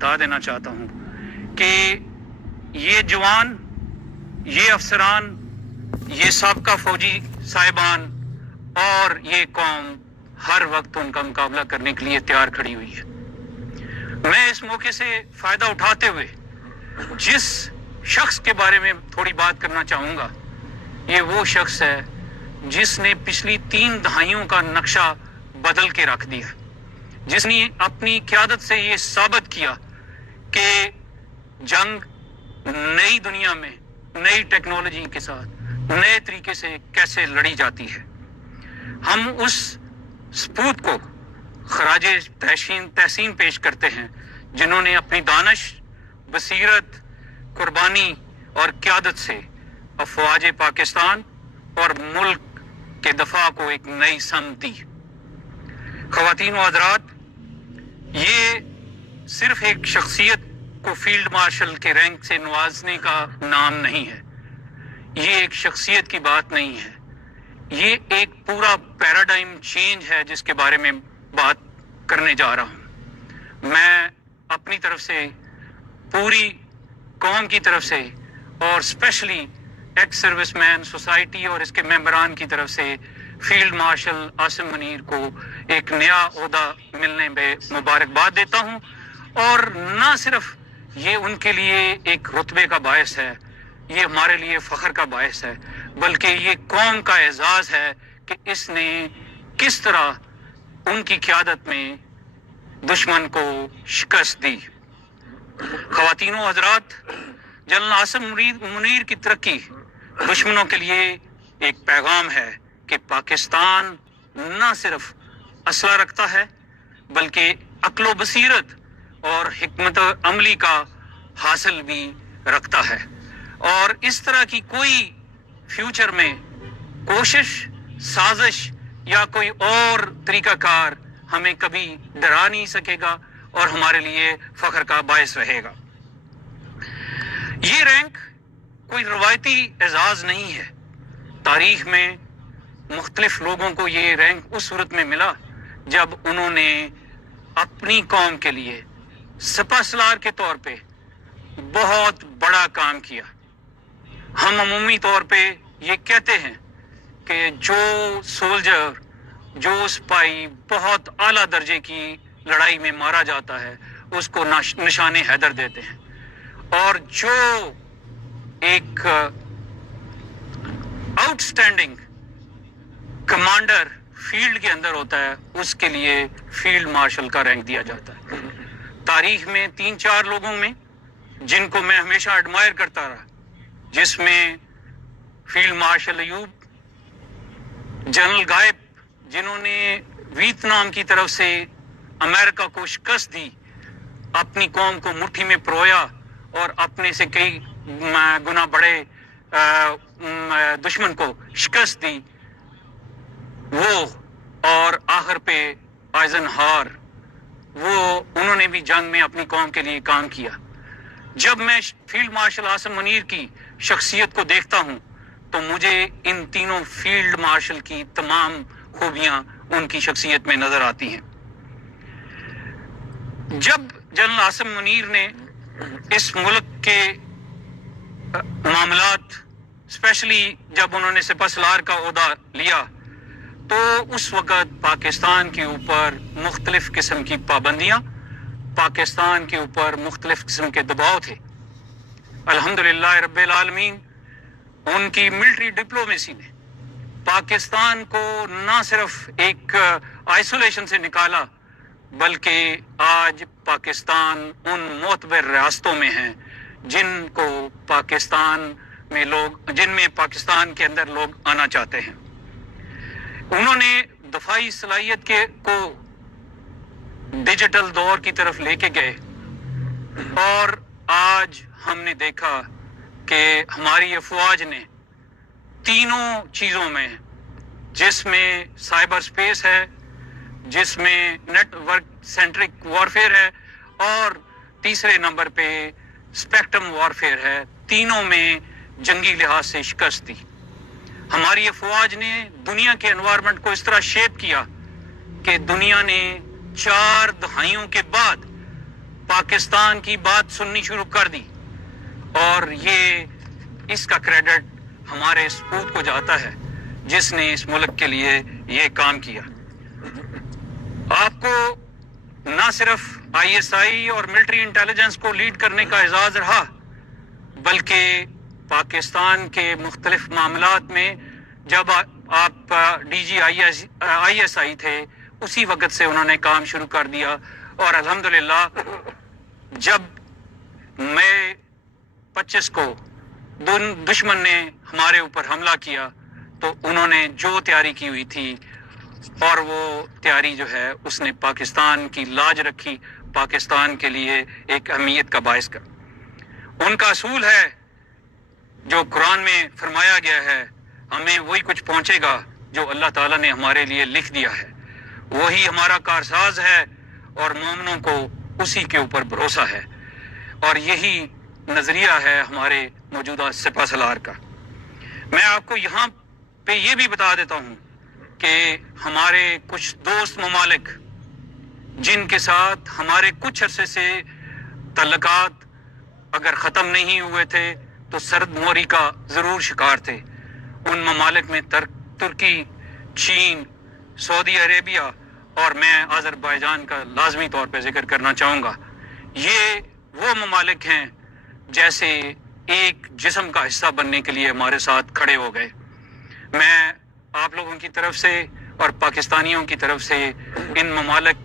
بتا دینا چاہتا ہوں کہ یہ جوان، یہ افسران، یہ سابقہ فوجی صاحبان اور یہ قوم ہر وقت ان کا مقابلہ کرنے کے لیے تیار کھڑی ہوئی ہے۔ میں اس موقع سے فائدہ اٹھاتے ہوئے جس شخص کے بارے میں تھوڑی بات کرنا چاہوں گا، یہ وہ شخص ہے جس نے پچھلی 3 دہائیوں کا نقشہ بدل کے رکھ دیا، جس نے اپنی قیادت سے یہ ثابت کیا کہ جنگ نئی دنیا میں نئی ٹیکنالوجی کے ساتھ نئے طریقے سے کیسے لڑی جاتی ہے۔ ہم اس سپوت کو خراج تحسین پیش کرتے ہیں جنہوں نے اپنی دانش، بصیرت، قربانی اور قیادت سے افواج پاکستان اور ملک کے دفاع کو ایک نئی سمت دی۔ خواتین و حضرات، یہ صرف ایک شخصیت کو فیلڈ مارشل کے رینک سے نوازنے کا نام نہیں ہے، یہ ایک شخصیت کی بات نہیں ہے، یہ ایک پورا پیراڈائم چینج ہے جس کے بارے میں بات کرنے جا رہا ہوں۔ میں اپنی طرف سے، پوری قوم کی طرف سے اور اسپیشلی ایکس سروس مین سوسائٹی اور اس کے ممبران کی طرف سے فیلڈ مارشل عاصم منیر کو ایک نیا عہدہ ملنے میں مبارکباد دیتا ہوں، اور نہ صرف یہ ان کے لیے ایک رتبے کا باعث ہے، یہ ہمارے لیے فخر کا باعث ہے، بلکہ یہ قوم کا اعزاز ہے کہ اس نے کس طرح ان کی قیادت میں دشمن کو شکست دی۔ خواتین و حضرات، جنرل عاصم منیر کی ترقی دشمنوں کے لیے ایک پیغام ہے کہ پاکستان نہ صرف اسلحہ رکھتا ہے بلکہ عقل و بصیرت اور حکمت عملی کا حاصل بھی رکھتا ہے، اور اس طرح کی کوئی فیوچر میں کوشش، سازش یا کوئی اور طریقہ کار ہمیں کبھی ڈرا نہیں سکے گا اور ہمارے لیے فخر کا باعث رہے گا۔ یہ رینک کوئی روایتی اعزاز نہیں ہے۔ تاریخ میں مختلف لوگوں کو یہ رینک اس صورت میں ملا جب انہوں نے اپنی قوم کے لیے سپہ سالار کے طور پہ بہت بڑا کام کیا۔ ہم عمومی طور پہ یہ کہتے ہیں کہ جو سولجر، جو سپاہی بہت اعلیٰ درجے کی لڑائی میں مارا جاتا ہے اس کو نشان حیدر دیتے ہیں، اور جو ایک آؤٹ سٹینڈنگ کمانڈر فیلڈ کے اندر ہوتا ہے اس کے لیے فیلڈ مارشل کا رینک دیا جاتا ہے۔ تاریخ میں 3-4 لوگوں میں جن کو میں ہمیشہ ایڈمائر کرتا رہا، جس میں فیلڈ مارشل ایوب، جنرل غائب جنہوں نے ویتنام کی طرف سے امریکہ کو شکست دی، اپنی قوم کو مٹھی میں پرویا اور اپنے سے کئی گنا بڑے دشمن کو شکست دی، وہ، اور آخر پہ آئزن ہار، وہ انہوں نے بھی جنگ میں اپنی قوم کے لیے کام کیا۔ جب میں فیلڈ مارشل عاصم منیر کی شخصیت کو دیکھتا ہوں تو مجھے ان تینوں فیلڈ مارشل کی تمام خوبیاں ان کی شخصیت میں نظر آتی ہیں۔ جب جنرل عاصم منیر نے اس ملک کے معاملات، اسپیشلی جب انہوں نے سپہ سالار کا عہدہ لیا، تو اس وقت پاکستان کے اوپر مختلف قسم کی پابندیاں، پاکستان کے اوپر مختلف قسم کے دباؤ تھے۔ الحمدللہ رب العالمین، ان کی ملٹری ڈپلومیسی نے پاکستان کو نہ صرف ایک آئسولیشن سے نکالا بلکہ آج پاکستان ان معتبر ریاستوں میں ہیں جن میں پاکستان کے اندر لوگ آنا چاہتے ہیں۔ انہوں نے دفاعی صلاحیت کو ڈیجیٹل دور کی طرف لے کے گئے، اور آج ہم نے دیکھا کہ ہماری افواج نے تینوں چیزوں میں، جس میں سائبر سپیس ہے، جس میں نیٹ ورک سینٹرک وارفیئر ہے، اور تیسرے نمبر پہ اسپیکٹرم وارفیئر ہے، تینوں میں جنگی لحاظ سے شکست دی۔ ہماری افواج نے دنیا کے انوائرمنٹ کو اس طرح شیپ کیا کہ دنیا نے 4 دہائیوں کے بعد پاکستان کی بات سننی شروع کر دی، اور یہ اس کا کریڈٹ ہمارے سپوت کو جاتا ہے جس نے اس ملک کے لیے یہ کام کیا۔ آپ کو نہ صرف آئی ایس آئی اور ملٹری انٹیلیجنس کو لیڈ کرنے کا اعزاز رہا، بلکہ پاکستان کے مختلف معاملات میں جب آپ D G I S I تھے اسی وقت سے انہوں نے کام شروع کر دیا، اور الحمدللہ جب مئی 25 کو دشمن نے ہمارے اوپر حملہ کیا تو انہوں نے جو تیاری کی ہوئی تھی، اور وہ تیاری جو ہے اس نے پاکستان کی لاج رکھی، پاکستان کے لیے ایک اہمیت کا باعث کا۔ ان کا اصول ہے جو قرآن میں فرمایا گیا ہے، ہمیں وہی کچھ پہنچے گا جو اللہ تعالیٰ نے ہمارے لیے لکھ دیا ہے، وہی ہمارا کارساز ہے، اور مومنوں کو اسی کے اوپر بھروسہ ہے، اور یہی نظریہ ہے ہمارے موجودہ سپہ سالار کا۔ میں آپ کو یہاں پہ یہ بھی بتا دیتا ہوں کہ ہمارے کچھ دوست ممالک جن کے ساتھ ہمارے کچھ عرصے سے تعلقات اگر ختم نہیں ہوئے تھے تو سرد موری کا ضرور شکار تھے، ان ممالک میں ترکی، چین، سعودی عربیہ اور میں آذربائیجان کا لازمی طور پہ ذکر کرنا چاہوں گا۔ یہ وہ ممالک ہیں جیسے ایک جسم کا حصہ بننے کے لیے ہمارے ساتھ کھڑے ہو گئے۔ میں آپ لوگوں کی طرف سے اور پاکستانیوں کی طرف سے ان ممالک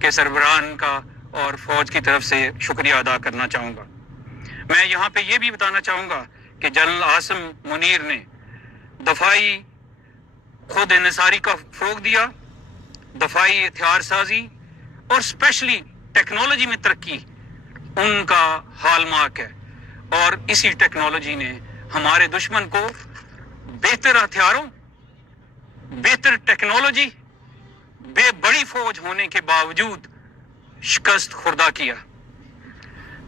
کے سربراہان کا اور فوج کی طرف سے شکریہ ادا کرنا چاہوں گا۔ میں یہاں پہ یہ بھی بتانا چاہوں گا کہ جنرل عاصم منیر نے دفاعی خود انحصاری کا فروغ دیا، دفاعی ہتھیار سازی اور اسپیشلی ٹیکنالوجی میں ترقی ان کا ہال مارک ہے، اور اسی ٹیکنالوجی نے ہمارے دشمن کو بہتر ہتھیاروں، بہتر ٹیکنالوجی، بڑی فوج ہونے کے باوجود شکست خوردہ کیا۔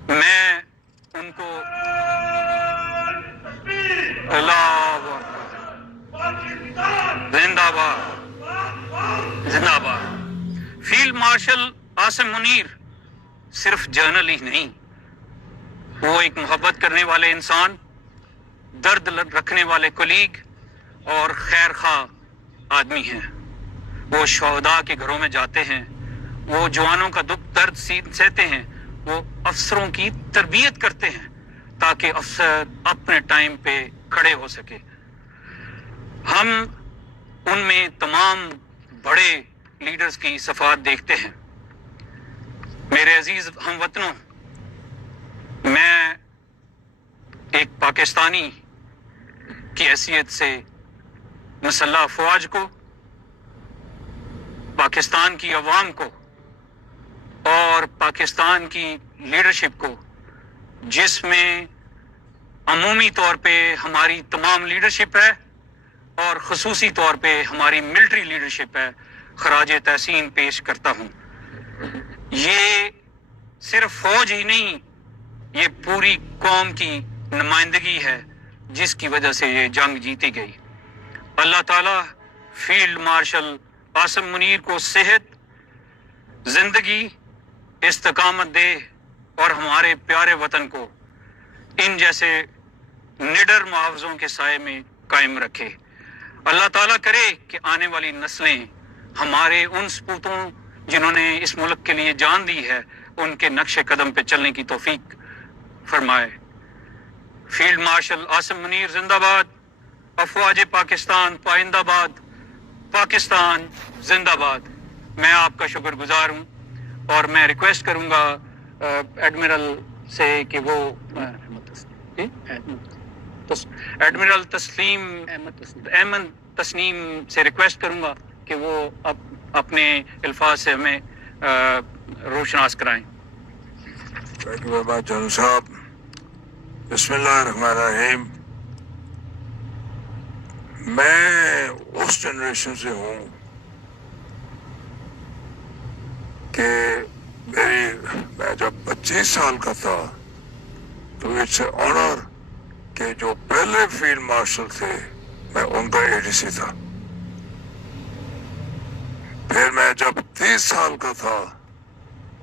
میں ان کو اللہ زندہ باد، زندہ باد۔ فیلڈ مارشل عاصم منیر صرف جنرل ہی نہیں، وہ ایک محبت کرنے والے انسان، درد رکھنے والے کولیگ اور خیر خواہ آدمی ہیں۔ وہ شہداء کے گھروں میں جاتے ہیں، وہ جوانوں کا دکھ درد سہتے ہیں، وہ افسروں کی تربیت کرتے ہیں تاکہ افسر اپنے ٹائم پہ کھڑے ہو سکے۔ ہم ان میں تمام بڑے لیڈرز کی صفات دیکھتے ہیں۔ میرے عزیز ہم وطنوں، میں ایک پاکستانی کی حیثیت سے مسلح افواج کو، پاکستان کی عوام کو اور پاکستان کی لیڈرشپ کو، جس میں عمومی طور پہ ہماری تمام لیڈرشپ ہے اور خصوصی طور پہ ہماری ملٹری لیڈرشپ ہے، خراج تحسین پیش کرتا ہوں۔ یہ صرف فوج ہی نہیں، یہ پوری قوم کی نمائندگی ہے جس کی وجہ سے یہ جنگ جیتی گئی۔ اللہ تعالیٰ فیلڈ مارشل عاصم منیر کو صحت، زندگی، استقامت دے، اور ہمارے پیارے وطن کو ان جیسے نڈر محافظوں کے سائے میں قائم رکھے۔ اللہ تعالیٰ کرے کہ آنے والی نسلیں ہمارے ان سپوتوں جنہوں نے اس ملک کے لیے جان دی ہے ان کے نقش قدم پہ چلنے کی توفیق فرمائے۔ فیلڈ مارشل عاصم منیر زندہ باد، افواج پاکستان پائندہ باد، پاکستان زندہ باد۔ میں آپ کا شکر گزار ہوں، اور میں ریکویسٹ کروں گا ایڈمرل سے کہ وہ ایڈمرل تسلیم احمد تسنیم سے ریکویسٹ کروں گا کہ وہ اپنے الفاظ سے ہمیں روشناس کرائیں۔ جنرل صاحب، بسم اللہ الرحمن الرحیم۔ میں اس جنریشن سے ہوں کہ میں جب 25 سال کا تھا تو اٹس اے آنر کہ جو پہلے فیلڈ مارشل تھے میں ان کا اے ڈی سی تھا۔ پھر میں جب 30 سال کا تھا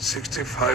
65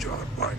4-5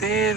3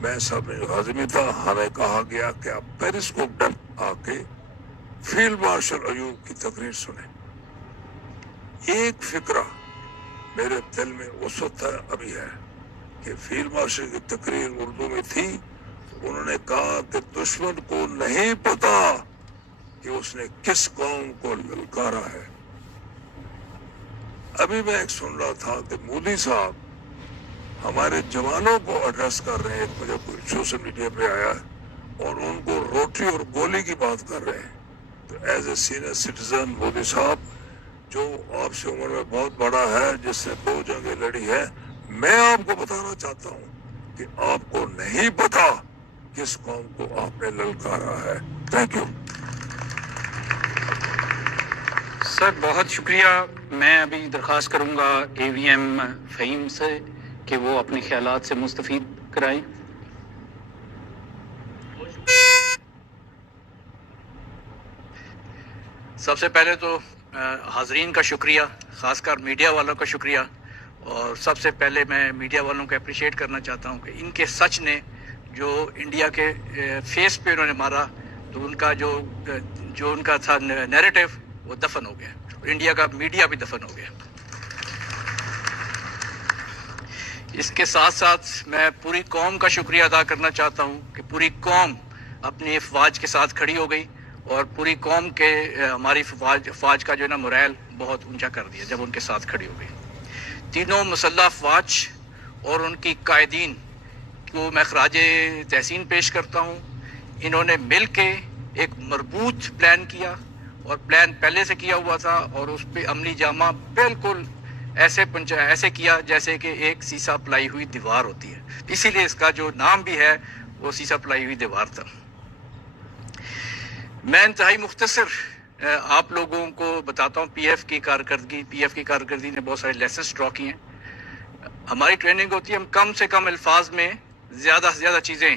میں سب ہاضمی تھا. ہمیں کہا گیا کہ آپ پیرسکوپ ڈیپ آ کے فیلڈ مارشل ایوب کی تقریر سنیں. ایک فکرہ میرے دل میں اس وقت ابھی ہے کہ فیلڈ مارشل کی تقریر اردو میں تھی. انہوں نے کہا کہ دشمن کو نہیں پتا کہ اس نے کس قوم کو للکارا ہے. ابھی میں ایک سن رہا تھا کہ مودی صاحب ہمارے جوانوں کو ایڈریس کر رہے ہیں. مجھے سوشل میڈیا پہ آیا اور ان کو روٹی اور گولی کی بات کر رہے ہیں. تو as a senior citizen Modi صاحب جو آپ سے عمر میں بہت بڑا ہے, جس نے 2 جنگیں لڑی ہے, میں آپ کو بتانا چاہتا ہوں کہ آپ کو نہیں پتا کس قوم کو آپ نے للکارا ہے. تھینک یو سر, بہت شکریہ. میں ابھی درخواست کروں گا اے وی ایم فہیم سے کہ وہ اپنے خیالات سے مستفید کرائیں. سب سے پہلے تو حاضرین کا شکریہ, خاص کر میڈیا والوں کا شکریہ. اور سب سے پہلے میں میڈیا والوں کو اپریشیٹ کرنا چاہتا ہوں کہ ان کے سچ نے جو انڈیا کے فیس پہ انہوں نے مارا, تو ان کا جو ان کا تھا نیریٹو وہ دفن ہو گیا, اور انڈیا کا میڈیا بھی دفن ہو گیا. اس کے ساتھ ساتھ میں پوری قوم کا شکریہ ادا کرنا چاہتا ہوں کہ پوری قوم اپنی افواج کے ساتھ کھڑی ہو گئی, اور پوری قوم کے ہماری افواج کا جو ہے نا مورائل بہت اونچا کر دیا جب ان کے ساتھ کھڑی ہو گئی. تینوں مسلح افواج اور ان کی قائدین کو میں خراج تحسین پیش کرتا ہوں. انہوں نے مل کے ایک مربوط پلان کیا, اور پلان پہلے سے کیا ہوا تھا, اور اس پہ عملی جامہ بالکل ایسے کیا جیسے کہ ایک سیسا پلائی ہوئی دیوار ہوتی ہے. اسی لیے اس کا جو نام بھی ہے وہ سیسا پلائی ہوئی دیوار تھا. میں انتہائی مختصر آپ لوگوں کو بتاتا ہوں پی ایف کی کارکردگی نے بہت سارے لیسنس ڈرا کیے ہیں. ہماری ٹریننگ ہوتی ہے, ہم کم سے کم الفاظ میں زیادہ سے زیادہ چیزیں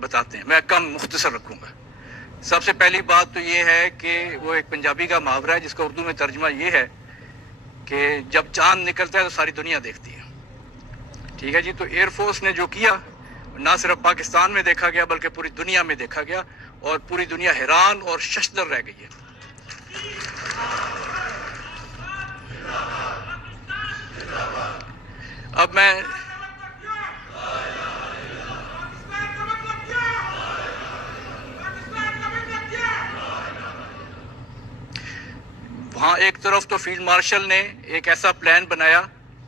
بتاتے ہیں. میں کم مختصر رکھوں گا. سب سے پہلی بات تو یہ ہے کہ وہ ایک پنجابی کا محاورہ ہے جس کا اردو میں ترجمہ یہ ہے کہ جب چاند نکلتا ہے تو ساری دنیا دیکھتی ہے. ٹھیک ہے جی. تو ایئر فورس نے جو کیا نہ صرف پاکستان میں دیکھا گیا بلکہ پوری دنیا میں دیکھا گیا, اور پوری دنیا حیران اور ششدر رہ گئی ہے. اب میں وہاں ایک طرف تو فیلڈ مارشل نے ایک ایسا پلان بنایا.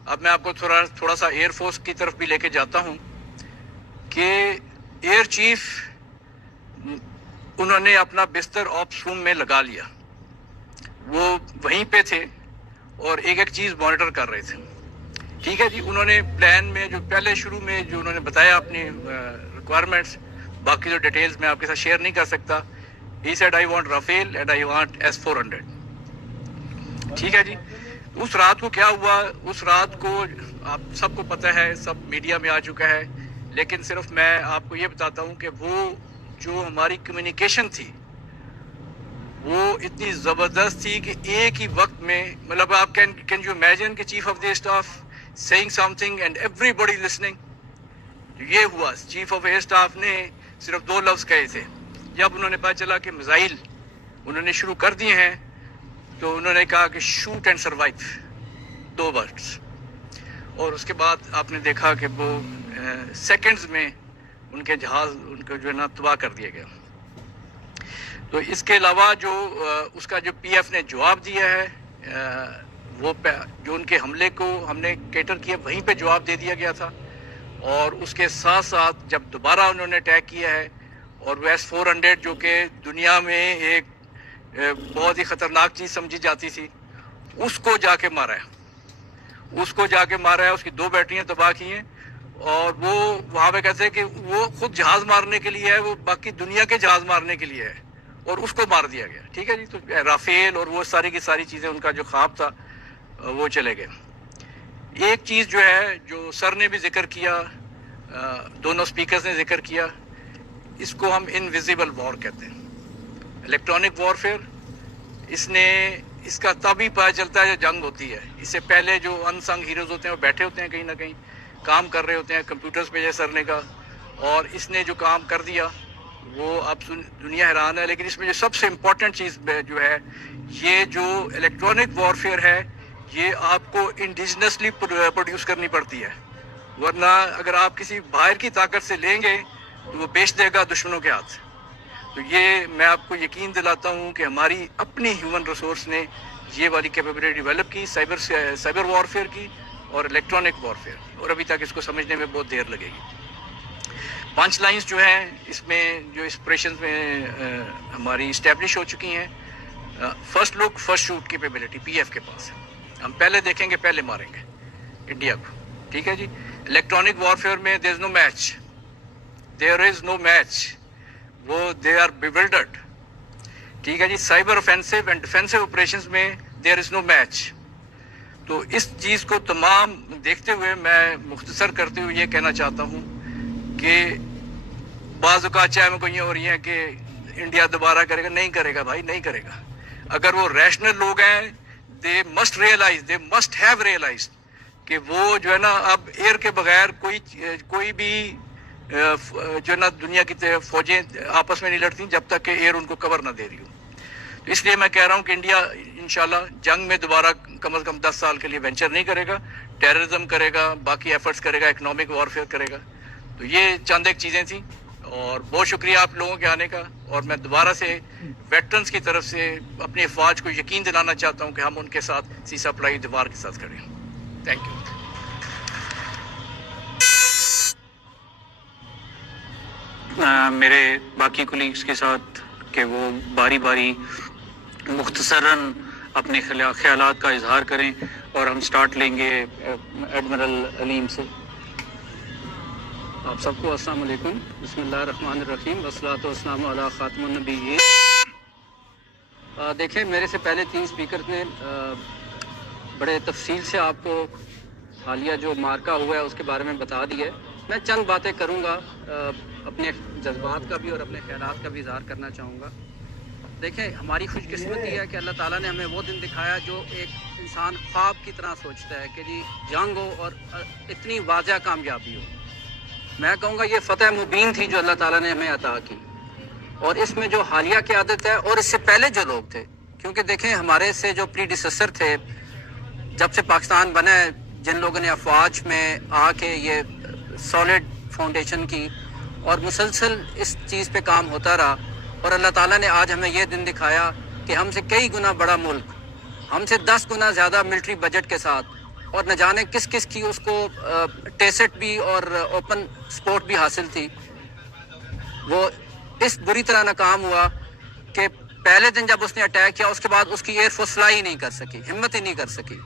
اب میں آپ کو تھوڑا سا ایئر فورس کی طرف بھی لے کے جاتا ہوں کہ ایئر چیف انہوں نے اپنا بستر آپس روم میں لگا لیا. وہ وہیں پہ تھے اور ایک ایک چیز مانیٹر کر رہے تھے. ٹھیک ہے جی. انہوں نے پلان میں جو پہلے شروع میں جو انہوں نے بتایا اپنی ریکوائرمنٹس, باقی جو ڈیٹیلز میں آپ کے ساتھ شیئر نہیں کر سکتا. He said I want Rafale and I want S-400. ٹھیک ہے جی. اس رات کو کیا ہوا, اس رات کو آپ سب کو پتہ ہے, سب میڈیا میں آ چکا ہے, لیکن صرف میں آپ کو یہ بتاتا ہوں کہ وہ جو ہماری کمیونیکیشن تھی وہ اتنی زبردست تھی کہ ایک ہی وقت میں, مطلب آپ کین یو امیجن کہ chief of the staff seeing something and everybody listening. یہ ہوا, چیف آف ایئر اسٹاف نے صرف 2 لفظ کہے تھے. جب انہوں نے پتا چلا کہ میزائل انہوں نے شروع کر دیے ہیں تو انہوں نے کہا کہ شوٹ اینڈ سروائیو, 2 ورڈز. اور اس کے بعد آپ نے دیکھا کہ وہ سیکنڈز میں ان کے جہاز ان کو جو ہے نا تباہ کر دیا گیا. تو اس کے علاوہ جو اس کا جو پی ایف نے جواب دیا ہے, وہ جو ان کے حملے کو ہم نے کیٹر کیا وہیں پہ جواب دے دیا گیا تھا. اور اس کے ساتھ ساتھ جب دوبارہ انہوں نے اٹیک کیا ہے, اور وہ S-400 جو کہ دنیا میں ایک بہت ہی خطرناک چیز سمجھی جاتی تھی, اس کو جا کے مارا ہے. اس کی 2 بیٹریاں تباہ کی ہیں. اور وہ وہاں پہ کہتے ہیں کہ وہ خود جہاز مارنے کے لیے ہے, وہ باقی دنیا کے جہاز مارنے کے لیے ہے, اور اس کو مار دیا گیا. ٹھیک ہے جی. تو رافیل اور وہ ساری کی ساری چیزیں, ان کا جو خواب تھا وہ چلے گئے. ایک چیز جو ہے جو سر نے بھی ذکر کیا, دونوں سپیکرز نے ذکر کیا, اس کو ہم انویزیبل وار کہتے ہیں, الیکٹرانک وارفیئر. اس کا تبھی پتہ چلتا ہے جو جنگ ہوتی ہے. اس سے پہلے جو ان سنگ ہیروز ہوتے ہیں وہ بیٹھے ہوتے ہیں, کہیں نہ کہیں کام کر رہے ہوتے ہیں کمپیوٹرز پہ, جیسے سر نے کہا, اور اس نے جو کام کر دیا وہ اب دنیا حیران ہے. لیکن اس میں جو سب سے امپورٹنٹ چیز جو ہے یہ جو الیکٹرانک وارفیئر ہے یہ آپ کو انڈیجنسلی پروڈیوس کرنی پڑتی ہے, ورنہ اگر آپ کسی باہر کی طاقت سے لیں گے تو وہ بیچ دے گا دشمنوں کے ہاتھ. تو یہ میں آپ کو یقین دلاتا ہوں کہ ہماری اپنی ہیومن ریسورس نے یہ والی کیپیبلٹی ڈیولپ کی, سائبر وارفیئر کی اور الیکٹرانک وارفیئر, اور ابھی تک اس کو سمجھنے میں بہت دیر لگے گی. 5 لائنز جو ہیں اس میں جو اسپریشنز میں ہماری اسٹیبلش ہو چکی ہیں. First look first shoot capability P F کے پاس ہے, ہم پہلے دیکھیں گے پہلے ماریں گے انڈیا کو. ٹھیک ہے جی. الیکٹرانک وارفیئر میں دیر از نو میچ, وہ دے آر بیولڈرڈ. ٹھیک ہے جی. Cyber offensive and defensive operations میں دیر از نو میچ. تو اس چیز کو تمام دیکھتے ہوئے میں مختصر کرتے ہوئے یہ کہنا چاہتا ہوں کہ بعض اوقات چاہے میں کوئی اور یہ ہے کہ انڈیا دوبارہ کرے گا, نہیں کرے گا بھائی, نہیں کرے گا. اگر وہ ریشنل لوگ ہیں دے مسٹ ہیو ریئلائز کہ وہ جو ہے نا اب ایئر کے بغیر کوئی بھی جو ہے نا دنیا کی فوجیں آپس میں نہیں لڑتی جب تک کہ ایئر ان کو کور نہ دے رہی ہو. تو اس لیے میں کہہ رہا ہوں کہ انڈیا انشاءاللہ جنگ میں دوبارہ کم از کم 10 سال کے لیے وینچر نہیں کرے گا, ٹیررزم کرے گا, باقی ایفرٹس کرے گا, اکنامک وارفیئر کرے گا. تو یہ چند ایک چیزیں تھیں, اور بہت شکریہ آپ لوگوں کے آنے کا. اور میں دوبارہ سے ویٹرنز کی طرف سے اپنی افواج کو یقین دلانا چاہتا ہوں کہ ہم ان کے ساتھ سیسا پلائی دیوار کے ساتھ کھڑے ہیں. Thank you. میرے باقی کولیگز کے ساتھ کہ وہ باری باری مختصراً اپنے خیالات کا اظہار کریں, اور ہم سٹارٹ لیں گے ایڈمرل علیم سے. آپ سب کو السلام علیکم. بسم اللہ الرحمن الرحیم, والصلاۃ والسلام علی خاتم النبیین. دیکھیں, میرے سے پہلے 3 اسپیکر نے بڑے تفصیل سے آپ کو حالیہ جو مارکا ہوا ہے اس کے بارے میں بتا دیا ہے. میں چند باتیں کروں گا, اپنے جذبات کا بھی اور اپنے خیالات کا بھی اظہار کرنا چاہوں گا. دیکھیں, ہماری خوش قسمتی ہے کہ اللہ تعالیٰ نے ہمیں وہ دن دکھایا جو ایک انسان خواب کی طرح سوچتا ہے کہ جی جنگ ہو اور اتنی واضح کامیابی ہو. میں کہوں گا یہ فتح مبین تھی جو اللہ تعالیٰ نے ہمیں عطا کی. اور اس میں جو حالیہ قیادت ہے اور اس سے پہلے جو لوگ تھے, کیونکہ دیکھیں ہمارے سے جو پریڈیسیسر تھے جب سے پاکستان بنا ہے, جن لوگوں نے افواج میں آ کے یہ سالڈ فاؤنڈیشن کی اور مسلسل اس چیز پہ کام ہوتا رہا, اور اللہ تعالیٰ نے آج ہمیں یہ دن دکھایا کہ ہم سے کئی گنا بڑا ملک, ہم سے 10 گنا زیادہ ملٹری بجٹ کے ساتھ, اور نہ جانے کس کس کی اس کو ٹیسٹ بھی اور اوپن سپورٹ بھی حاصل تھی, وہ اس بری طرح ناکام ہوا کہ پہلے دن جب اس نے اٹیک کیا اس کے بعد اس کی ایئر فورس فلائی ہی نہیں کر سکی, ہمت ہی نہیں کر سکی.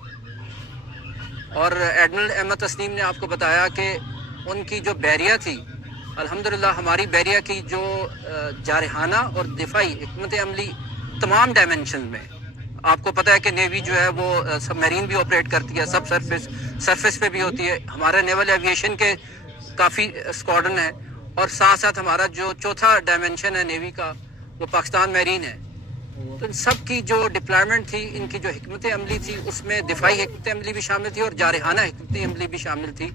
اور ایڈمرل احمد تسنیم نے آپ کو بتایا کہ ان کی جو بیریہ تھی, الحمدللہ ہماری بیریہ کی جو جارحانہ اور دفاعی حکمت عملی تمام ڈائمنشن میں, آپ کو پتہ ہے کہ نیوی جو ہے وہ سب میرین بھی آپریٹ کرتی ہے, سب سرفیس پہ بھی ہوتی ہے. ہمارے نیول ایویشن کے کافی اسکواڈرن ہے, اور ساتھ ساتھ ہمارا جو چوتھا ڈائمنشن ہے نیوی کا وہ پاکستان میرین ہے. تو ان سب کی جو ڈپلائمنٹ تھی, ان کی جو حکمت عملی تھی, اس میں دفاعی حکمت عملی بھی شامل تھی اور جارحانہ حکمت عملی بھی شامل تھی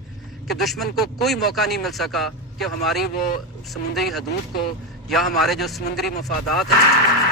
کہ دشمن کو کوئی موقع نہیں مل سکا کہ ہماری وہ سمندری حدود کو یا ہمارے جو سمندری مفادات ہیں